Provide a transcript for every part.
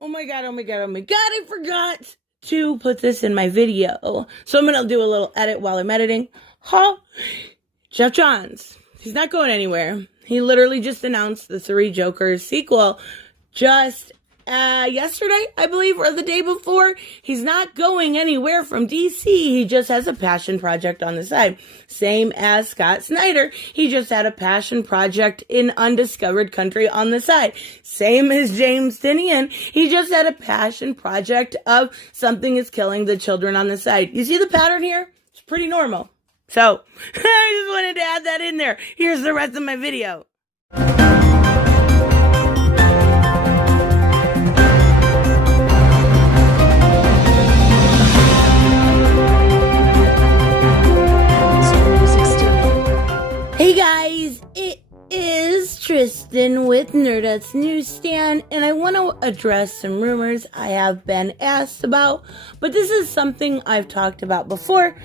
Oh my god, I forgot to put this in my video. So I'm gonna do a little edit while I'm editing. Geoff Johns, he's not going anywhere. He literally just announced the Three Jokers sequel just yesterday, I believe, or the day before. He's not going anywhere from DC. He just has a passion project on the side. Same as Scott Snyder. He just had a passion project in undiscovered country on the side. Same as James Tynion. He just had a passion project of something is killing the children on the side. You see the pattern here? It's pretty normal. So, I just wanted to add that in there. Here's the rest of my video. Hey guys, it is Tristan with Nerdette's NewsStand, and I want to address some rumors I have been asked about, but this is something I've talked about before,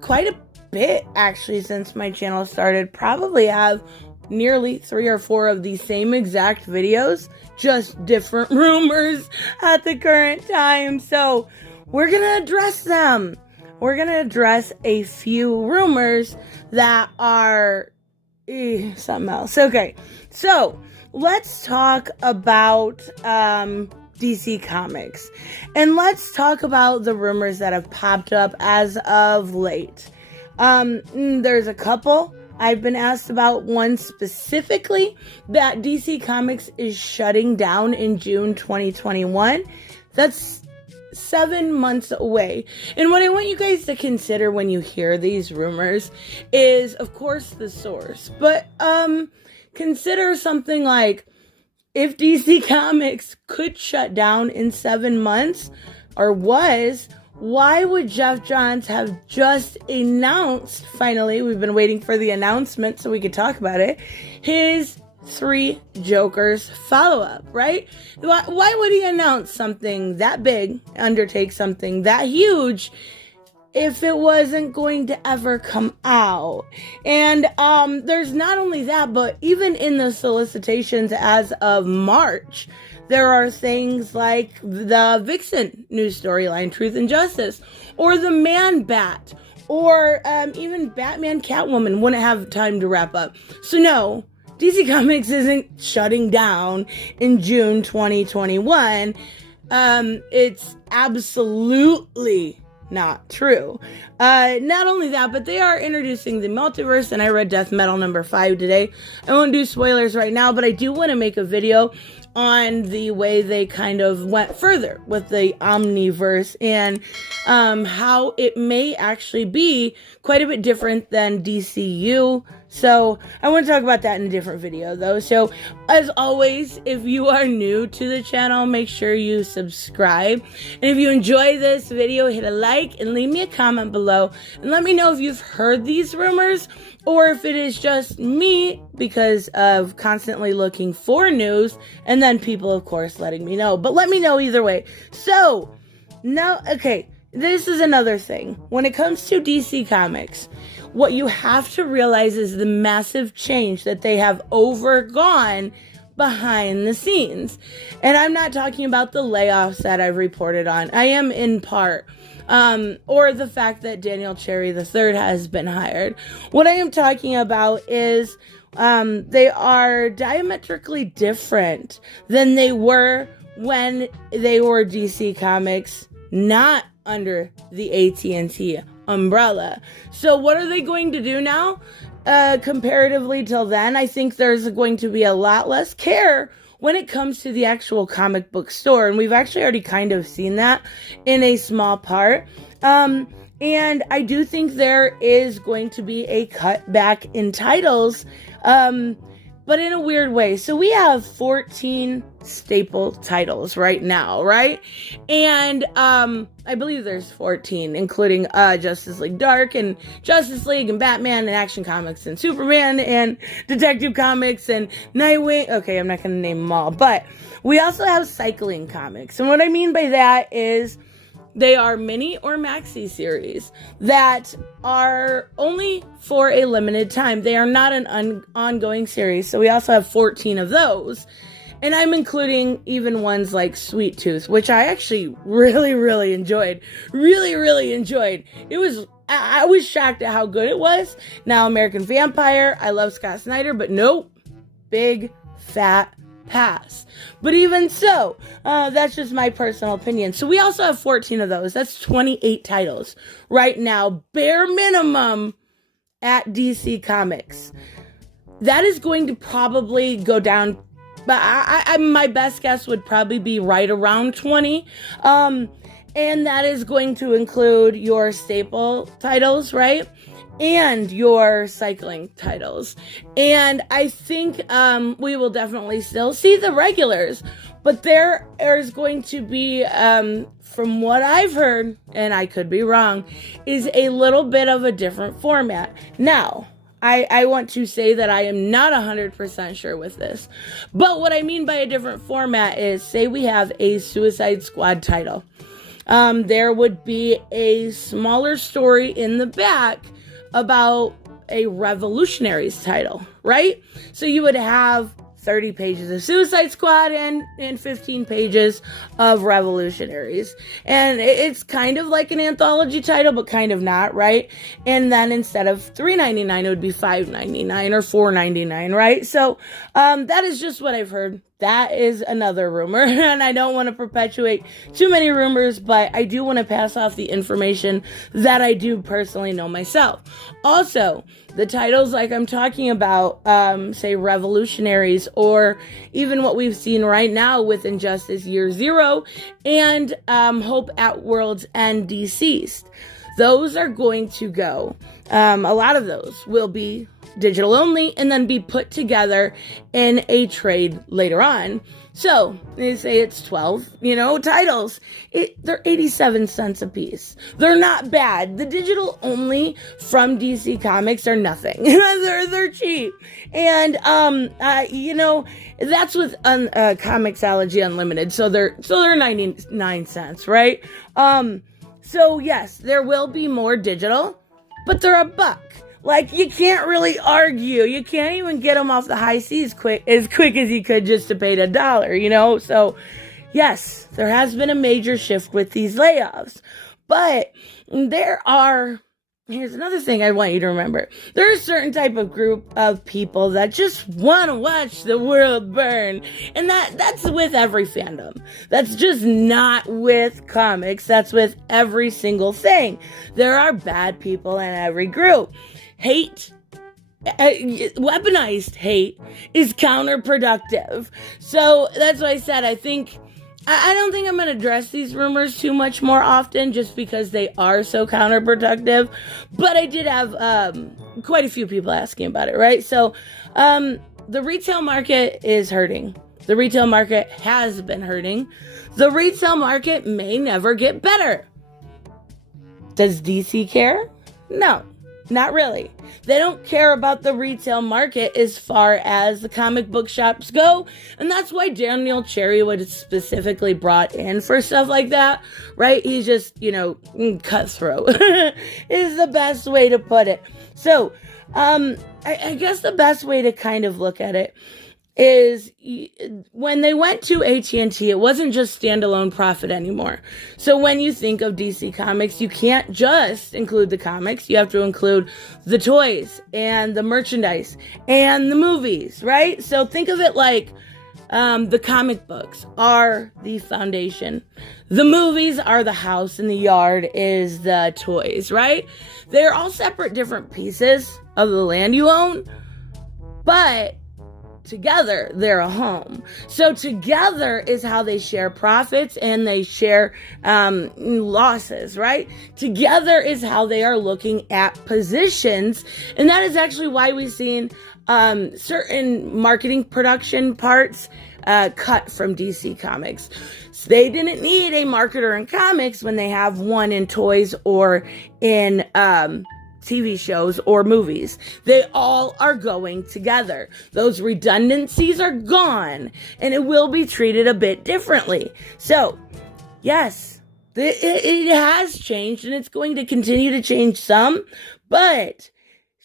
quite a bit actually since my channel started. Probably have nearly 3 or 4 of the same exact videos, just different rumors at the current time, so we're gonna address them. We're going to address a few rumors that are something else. Okay, so let's talk about DC Comics. And let's talk about the rumors that have popped up as of late. There's a couple I've been asked about. One specifically, that DC Comics is shutting down in June 2021. That's 7 months away. And what I want you guys to consider when you hear these rumors is, of course, the source. But consider something like, if DC Comics could shut down in 7 months, or was, why would Geoff Johns have just announced, finally, we've been waiting for the announcement so we could talk about it, his Three Jokers follow-up, right? Why would he announce something that big, undertake something that huge, if it wasn't going to ever come out? And there's not only that, but even in the solicitations as of March, there are things like the Vixen news storyline, Truth and Justice, or the Man-Bat, or even Batman Catwoman wouldn't have time to wrap up. So no, DC Comics isn't shutting down in June 2021. It's absolutely not true. Not only that, but they are introducing the Multiverse, and I read Death Metal number 5 today. I won't do spoilers right now, but I do want to make a video on the way they kind of went further with the Omniverse, and how it may actually be quite a bit different than DCU. So I want to talk about that in a different video though. So as always, if you are new to the channel, make sure you subscribe. And if you enjoy this video, hit a like and leave me a comment below and let me know if you've heard these rumors, or if it is just me because of constantly looking for news, and then people, of course, letting me know. But let me know either way. So, now, okay, this is another thing. When it comes to DC Comics, what you have to realize is the massive change that they have overgone behind the scenes. And I'm not talking about the layoffs that I've reported on. I am in part. Or the fact that Daniel Cherry III has been hired. What I am talking about is they are diametrically different than they were when they were DC Comics, not under the AT&T umbrella. So what are they going to do now? Comparatively till then, I think there's going to be a lot less care when it comes to the actual comic book store. And we've actually already kind of seen that in a small part. And I do think there is going to be a cutback in titles, but in a weird way. So we have 14 staple titles right now, right? And I believe there's 14, including Justice League Dark and Justice League and Batman and Action Comics and Superman and Detective Comics and Nightwing. Okay, I'm not going to name them all, but we also have cycling comics. And what I mean by that is they are mini or maxi series that are only for a limited time. They are not an ongoing series. So we also have 14 of those. And I'm including even ones like Sweet Tooth, which I actually really, really enjoyed. Really, really enjoyed. I was shocked at how good it was. Now, American Vampire, I love Scott Snyder, but nope. Big, fat pass. But even so, that's just my personal opinion. So we also have 14 of those. That's 28 titles right now, bare minimum at DC Comics. That is going to probably go down, but my best guess would probably be right around 20. And that is going to include your staple titles, right? And your cycling titles. And I think we will definitely still see the regulars, but there is going to be, from what I've heard, and I could be wrong, is a little bit of a different format. Now, I want to say that I am not 100% sure with this, but what I mean by a different format is, say we have a Suicide Squad title. There would be a smaller story in the back about a Revolutionaries title, right? So you would have 30 pages of Suicide Squad and 15 pages of Revolutionaries. And it's kind of like an anthology title, but kind of not, right? And then instead of $3.99, it would be $5.99 or $4.99, right? So that is just what I've heard. That is another rumor, and I don't want to perpetuate too many rumors, but I do want to pass off the information that I do personally know myself. Also, the titles like I'm talking about, say Revolutionaries, or even what we've seen right now with Injustice Year Zero and Hope at World's End Deceased. Those are going to go. A lot of those will be digital only and then be put together in a trade later on. So they say it's 12, titles. They're 87 cents a piece. They're not bad. The digital only from DC Comics are nothing. they're cheap. And, that's with Comixology Unlimited. So they're 99 cents, right? So yes, there will be more digital, but they're $1. Like, you can't really argue. You can't even get them off the high seas as quick as you could just to pay $1, So, yes, there has been a major shift with these layoffs. But here's another thing I want you to remember. There are a certain type of group of people that just want to watch the world burn. And that's with every fandom. That's just not with comics. That's with every single thing. There are bad people in every group. Hate, weaponized hate is counterproductive. So that's why I said I don't think I'm going to address these rumors too much more often just because they are so counterproductive. But I did have quite a few people asking about it, right? So the retail market is hurting. The retail market has been hurting. The retail market may never get better. Does DC care? No. Not really. They don't care about the retail market as far as the comic book shops go. And that's why Daniel Cherry was specifically brought in for stuff like that, right? He's just, cutthroat is the best way to put it. So, I guess the best way to kind of look at it is when they went to AT&T, it wasn't just standalone profit anymore. So when you think of DC Comics, you can't just include the comics. You have to include the toys and the merchandise and the movies, right? So think of it like the comic books are the foundation. The movies are the house and the yard is the toys, right? They're all separate different pieces of the land you own, but together, they're a home. So together is how they share profits and they share losses, right? Together is how they are looking at positions. And that is actually why we've seen certain marketing production parts cut from DC Comics. So they didn't need a marketer in comics when they have one in toys or in TV shows or movies. They all are going together. Those redundancies are gone and it will be treated a bit differently. So, yes, it has changed and it's going to continue to change some, but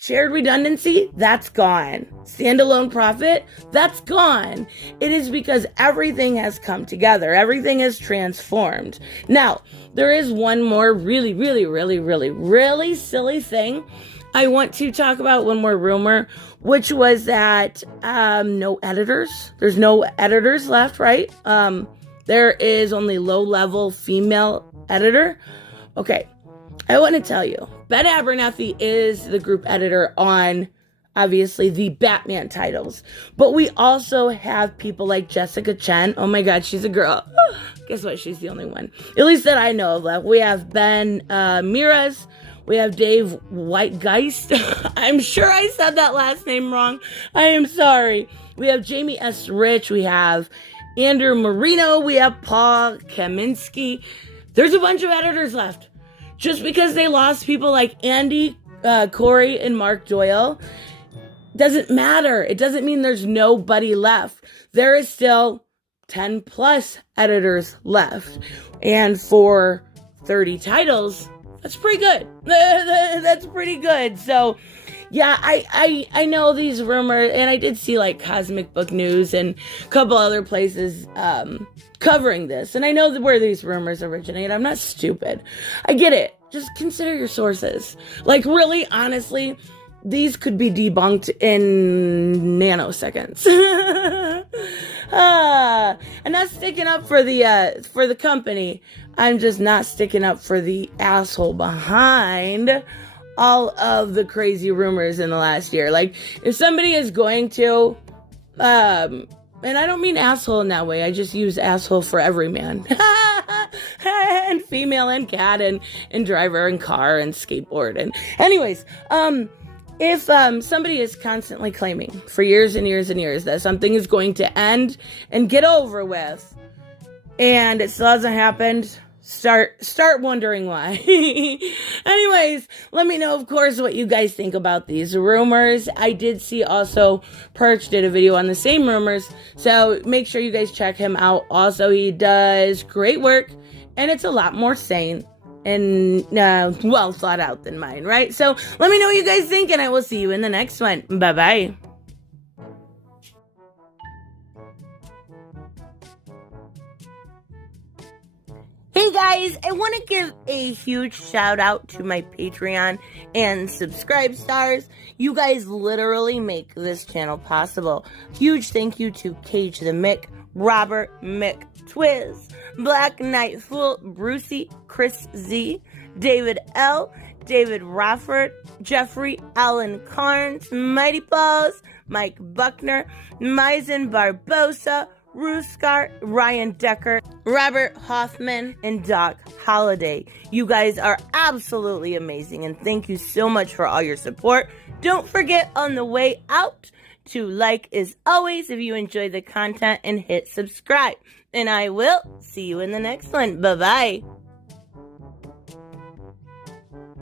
Shared redundancy, that's gone. Standalone profit, that's gone. It is because everything has come together. Everything has transformed. Now, there is one more really silly thing I want to talk about, one more rumor, which was that no editors. There's no editors left, right? There is only low-level female editor. Okay, I want to tell you, Ben Abernathy is the group editor on, obviously, the Batman titles. But we also have people like Jessica Chen. Oh my God, she's a girl. Guess what? She's the only one, at least that I know of, left. We have Ben Miras. We have Dave Whitegeist. I'm sure I said that last name wrong. I am sorry. We have Jamie S. Rich. We have Andrew Marino. We have Paul Kaminsky. There's a bunch of editors left. Just because they lost people like Andy, Corey, and Mark Doyle doesn't matter. It doesn't mean there's nobody left. There is still 10 plus editors left. And for 30 titles, that's pretty good. That's pretty good. So, yeah, I know these rumors, and I did see like Cosmic Book News and a couple other places covering this. And I know where these rumors originate. I'm not stupid. I get it. Just consider your sources. Like, really, honestly, these could be debunked in nanoseconds. I'm not sticking up for the company. I'm just not sticking up for the asshole behind all of the crazy rumors in the last year. Like, if somebody is going to, and I don't mean asshole in that way, I just use asshole for every man. And female and cat and driver and car and skateboard. And anyways, if somebody is constantly claiming for years and years and years that something is going to end and get over with, and it still hasn't happened, start wondering why. Anyways, let me know, of course, what you guys think about these rumors. I did see also Perch did a video on the same rumors, so make sure you guys check him out. Also, he does great work, and it's a lot more sane and well thought out than mine, right? So let me know what you guys think, and I will see you in the next one. Bye-bye. Hey guys, I want to give a huge shout out to my Patreon and subscribe stars. You guys literally make this channel possible. Huge thank you to Cage the Mick, Robert Mick Twiz, Black Knight Fool, Brucey, Chris Z, David L, David Rofford, Jeffrey Allen Carnes, Mighty Balls, Mike Buckner, Maizen Barbosa, Ruskar, Ryan Decker, Robert Hoffman, and Doc Holliday. You guys are absolutely amazing, and thank you so much for all your support. Don't forget on the way out to like as always if you enjoy the content and hit subscribe. And I will see you in the next one. Bye-bye.